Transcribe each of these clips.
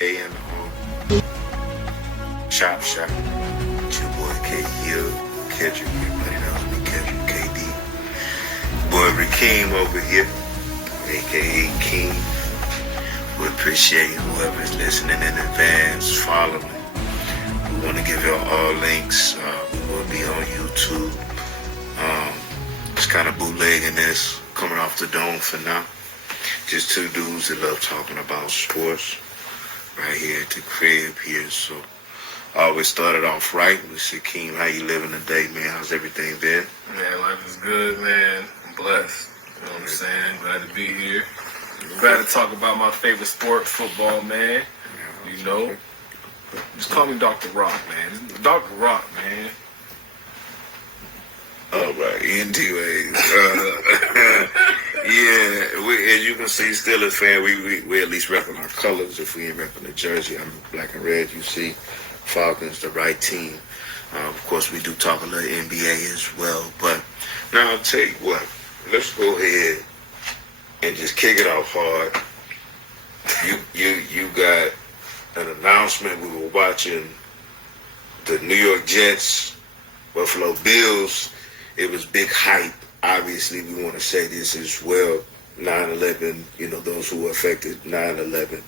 K&R ChopShop. It's your boy K Hill, Kendrick. Everybody knows me, Kendrick KD. Boy Rakeem over here, aka King. We appreciate whoever's listening in advance, following. We want to give you all links. We will be on YouTube. It's kind of bootlegging this, coming off the dome for now. Just two dudes that love talking about sports right here at the crib here. So I always started off right with Shakeem. How you living today, man? How's everything been? Man, life is good, man. I'm blessed. You know what I'm saying? Glad to be here. Glad to talk about my favorite sport, football, man. You know? Just call me Dr. Rock, man. Dr. Rock, man. All right, anyways. As you can see, Steelers fan, we at least repping our colors. If we ain't repping the jersey, I'm black and red. You see, Falcons, the right team. Of course, we do talk a little NBA as well. But now I'll tell you what. Let's go ahead and just kick it off hard. You got an announcement. We were watching the New York Jets, Buffalo Bills. It was big hype. Obviously, we want to say this as well. 9/11, those who were affected, 9/11,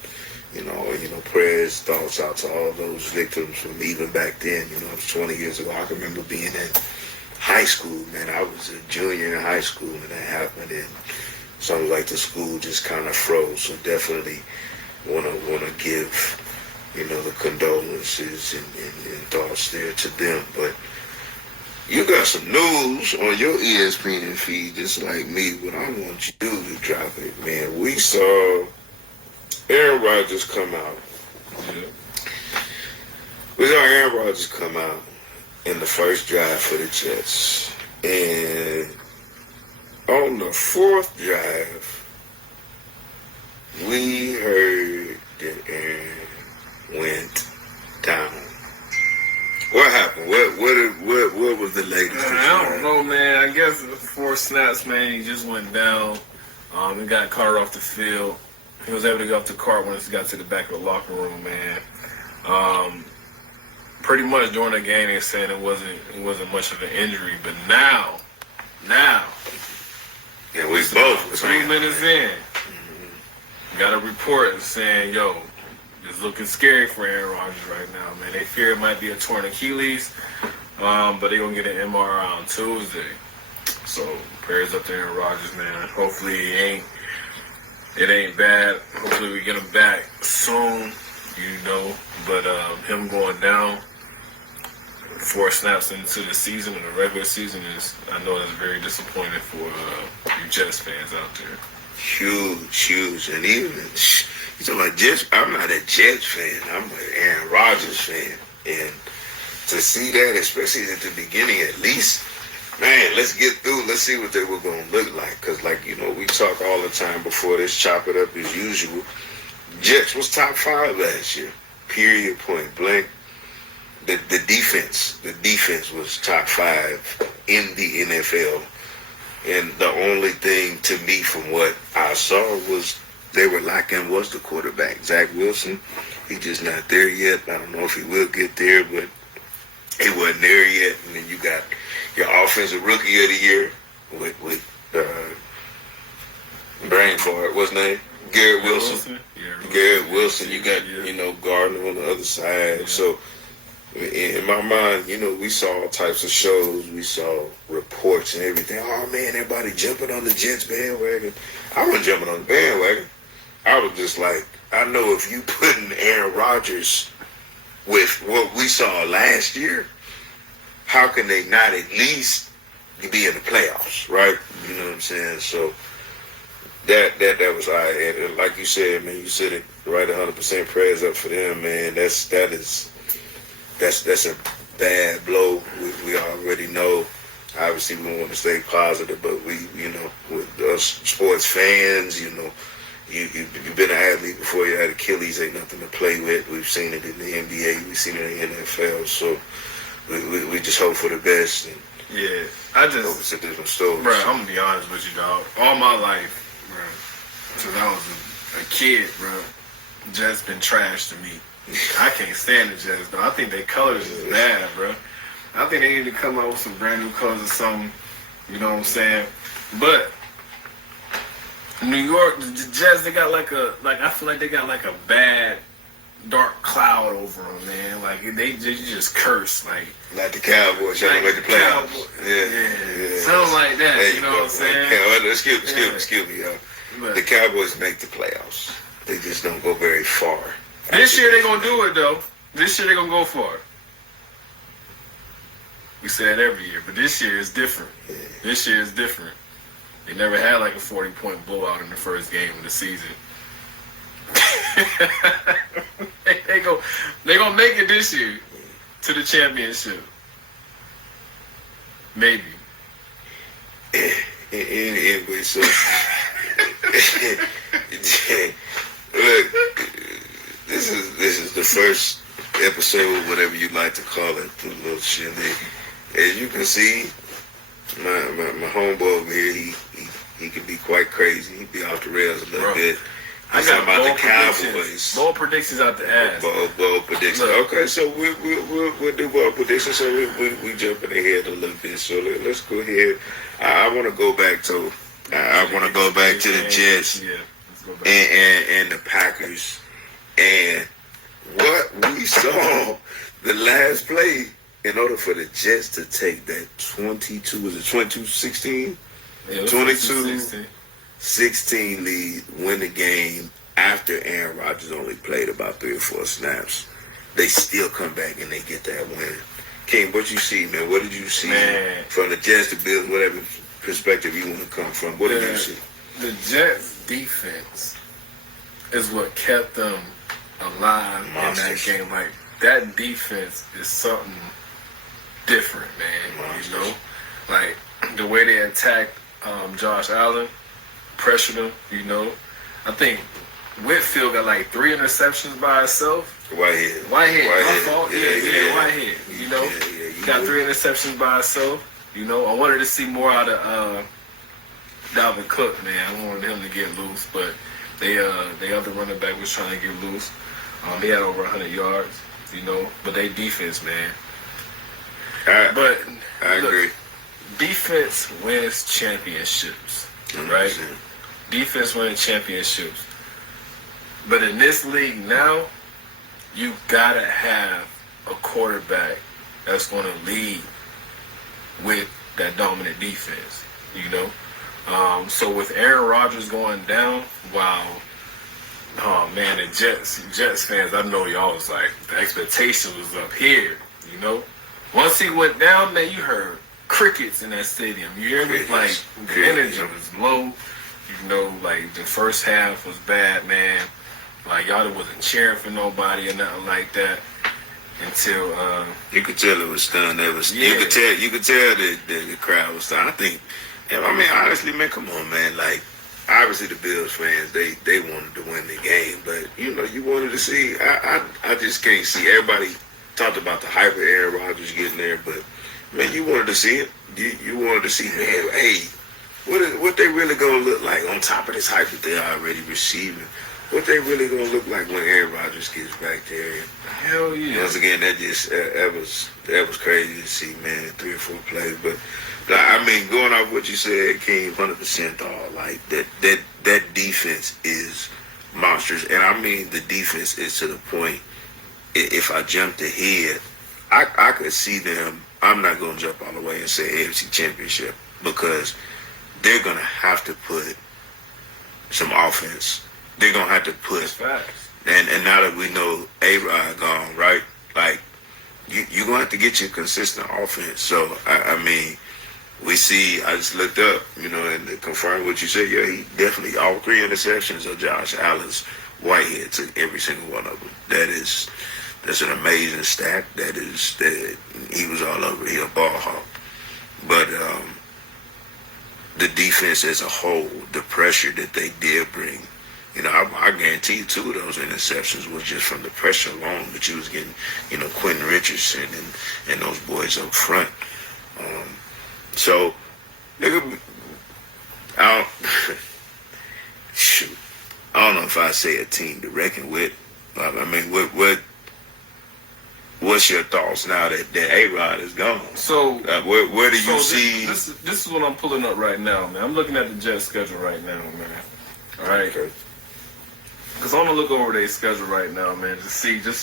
prayers, thoughts out to all those victims from even back then. It was 20 years ago. I can remember being in high school, man. I was a junior in high school when that happened, and something like the school just kind of froze. So definitely want to give, the condolences and thoughts there to them. But you got some news on your ESPN feed, just like me. What I want you to drop it, man. We saw Aaron Rodgers come out. We saw Aaron Rodgers come out in the first drive for the Jets. And on the fourth drive, we heard that Aaron went down. What happened? What was the latest? I don't know, man. I guess 4 snaps, man. He just went down. He got carted off the field. He was able to get off the cart once he got to the back of the locker room, man. Pretty much during the game, they said it wasn't much of an injury, but now, yeah, we both 3 minutes in, got a report saying, yo, it's looking scary for Aaron Rodgers right now, man. They fear it might be a torn Achilles, but they're going to get an MRI on Tuesday. So prayers up to Aaron Rodgers, man. Hopefully it ain't bad. Hopefully we get him back soon, But him going down 4 snaps into the season, in the regular season, I know that's very disappointing for you Jets fans out there. Huge. And even, you talking about Jets, I'm not a Jets fan. I'm an Aaron Rodgers fan. And to see that, especially at the beginning, at least, man, let's get through. Let's see what they were going to look like. Because, we talk all the time before this, chop it up as usual. Jets was top 5 last year. Period, point blank. The defense was top 5 in the NFL. And the only thing to me from what I saw was they were lacking was the quarterback, Zach Wilson. He just not there yet. I don't know if he will get there, but he wasn't there yet. And then you got your offensive rookie of the year with brain fart, what's his name? Garrett Wilson. Garrett Wilson. You got, Gardner on the other side. Yeah. So in my mind, we saw all types of shows. We saw reports and everything. Oh, man, everybody jumping on the Jets bandwagon. I wasn't jumping on the bandwagon. I was just like, I know if you putting Aaron Rodgers with what we saw last year, how can they not at least be in the playoffs, right? You know what I'm saying? So that was all right. And like you said, man, you said it right, 100% prayers up for them, man. That's a bad blow. We already know. Obviously, we want to stay positive, but we, with us sports fans, you've been an athlete before you had Achilles. Ain't nothing to play with. We've seen it in the NBA. We've seen it in the NFL. So we just hope for the best. And yeah, I just hope it's a different story. Bro, I'm gonna be honest with you, dog. All my life, bro, since I was a kid, bro, Jets been trash to me. I can't stand the Jets, though. I think their colors is bad, bro. I think they need to come out with some brand new colors or something. You know what I'm saying? But New York, the Jets, they got I feel like they got like a bad dark cloud over them, man. Like they just curse, like the Cowboys trying to make the playoffs. Yeah. Something like that. There you know what I'm saying? Excuse me, y'all. But the Cowboys make the playoffs. They just don't go very far. This year they gonna do it though. This year they gonna go far. We say it every year, but this year is different. Yeah. This year is different. They never had like a 40-point blowout in the first game of the season. they gonna make it this year to the championship. Maybe. Anyway, so look, this is the first episode, whatever you like to call it, the little shindig. As you can see, my homeboy over here, he can be quite crazy. He be off the rails a little bit. I got about the Cowboys. Bold predictions out the ass. Bold predictions. Look. Okay, so we'll do bold predictions. So we jumping ahead a little bit. So let's go ahead. I want to go back to the Jets and the Packers and what we saw the last play in order for the Jets to take that 22-16? Yeah, 22-16 lead, win the game after Aaron Rodgers only played about 3 or 4 snaps. They still come back and they get that win. King, what you see, man? What did you see from the Jets, the Bills, whatever perspective you want to come from? What did you see? The Jets' defense is what kept them alive in that game. Like, that defense is something different, man. You know? Like, the way they attacked Josh Allen, pressured him, you know. I think Whitfield got like 3 interceptions by himself. Whitehead. My fault. Yeah, Whitehead. You know, got 3 interceptions by himself. You know, I wanted to see more out of Dalvin Cook, man. I wanted him to get loose, but the other running back was trying to get loose. He had over 100 yards, you know. But they defense, man. I agree. Defense wins championships, right? 100%. Defense wins championships. But in this league now, you gotta have a quarterback that's going to lead with that dominant defense, you know? So with Aaron Rodgers going down, wow. Oh, man, the Jets fans, I know y'all was like, the expectation was up here, you know? Once he went down, man, you heard crickets in that stadium. You hear me? Like, the energy was low. You know, like, the first half was bad, man. Like, y'all wasn't cheering for nobody or nothing like that until you could tell it was stunned. You could tell the crowd was stunned. I think, I mean, honestly, man, come on, man. Like, obviously the Bills fans, they wanted to win the game, but you know, you wanted to see. I just can't see. Everybody talked about the hype of Aaron Rodgers getting there, but man, you wanted to see it. You wanted to see, man, hey, what they really gonna look like on top of this hype that they're already receiving. What they really gonna look like when Aaron Rodgers gets back there? Hell yeah! Once again, that was crazy to see, man. 3 or 4 plays, but I mean, going off what you said, King, 100% all. Like that defense is monsters, and I mean the defense is to the point. If I jumped ahead, I could see them. I'm not gonna jump all the way and say AFC Championship because they're gonna have to put some offense. They're gonna have to put, and now that we know A-Rod gone, right? Like you're gonna have to get your consistent offense. So I mean, we see. I just looked up, you know, and to confirm what you said. Yeah, he definitely all 3 interceptions of Josh Allen's. Whitehead took every single one of them. That's an amazing stat. That he was all over. He a ball hawk. But the defense as a whole, the pressure that they did bring. You know, I guarantee you 2 of those interceptions was just from the pressure alone that you was getting, you know, Quentin Richardson and those boys up front. So, nigga, shoot. I don't know if I say a team to reckon with. I mean, what's your thoughts now that A-Rod is gone? So where do you see? This is what I'm pulling up right now, man. I'm looking at the Jets schedule right now, man. All right. Okay. Because I want to look over their schedule right now, man, to see. Let's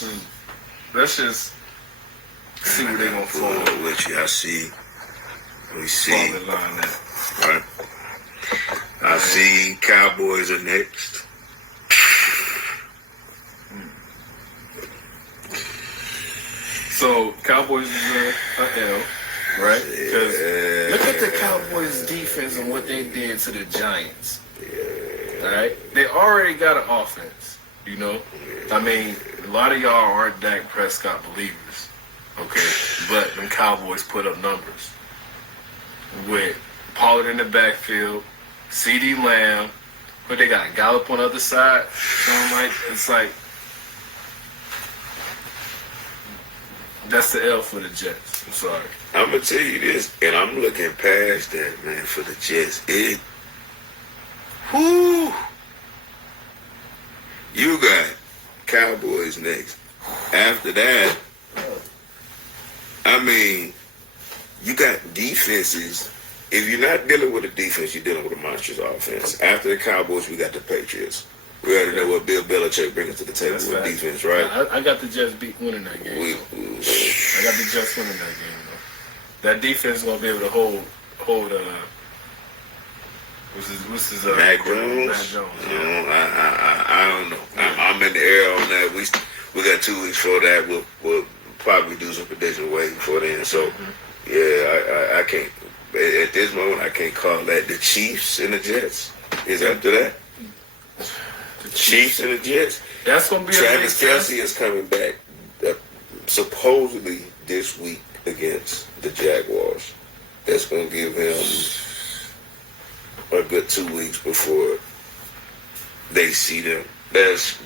just see where they're gonna fall. With you, I see. We see. Fall in line at. Right. I see Cowboys are next. So Cowboys is a L, right? Because look at the Cowboys defense and what they did to the Giants. All right, they already got an offense. You know, I mean, a lot of y'all aren't Dak Prescott believers, okay? But them Cowboys put up numbers with Pollard in the backfield, CD Lamb. But they got Gallup on the other side. So it's like. That's the L for the Jets. I'm sorry. I'm gonna tell you this, and I'm looking past that, man. For the Jets, you got Cowboys next. After that, I mean, you got defenses. If you're not dealing with a defense, you're dealing with a monstrous offense. After the Cowboys, we got the Patriots. We already know what Bill Belichick brings to the table with defense, right? I got the Jets winning that game. I got the Jets winning that game, though. That defense is gonna be able to hold. What's his Mac Jones. Mac Jones. I don't know. I'm in the air on that. We got 2 weeks for that. We'll probably do some prediction waiting for then. So yeah, I can't. At this moment, I can't call that. The Chiefs and the Jets is after that. The Chiefs and the Jets. That's gonna be Travis Kelce is coming back supposedly this week against the Jaguars. That's gonna give him a good 2 weeks before they see them. That's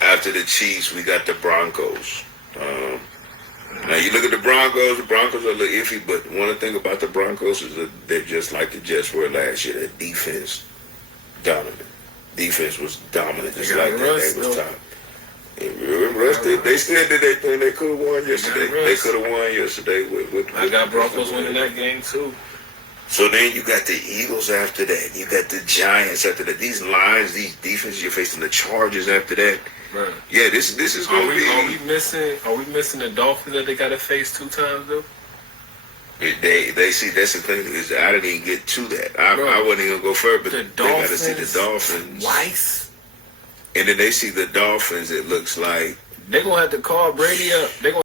after the Chiefs. We got the Broncos. Now you look at the Broncos are a little iffy, but one thing about the Broncos is that they're just like the Jets were last year. Their defense dominant. Defense was dominant, just like that. They was top. They still did their thing. They could have won yesterday. They could have won yesterday. I got Broncos winning that game too. So then you got the Eagles after that. You got the Giants after that. These lines, these defenses, you're facing the Chargers after that. Right. Yeah, this is going to be. Are we missing the Dolphins that they got to face 2 times though? They see, that's the thing is I didn't even get to that. I wasn't even gonna go further, but they got to see the Dolphins twice. And then they see the Dolphins. It looks like they're gonna have to call Brady up. They're gonna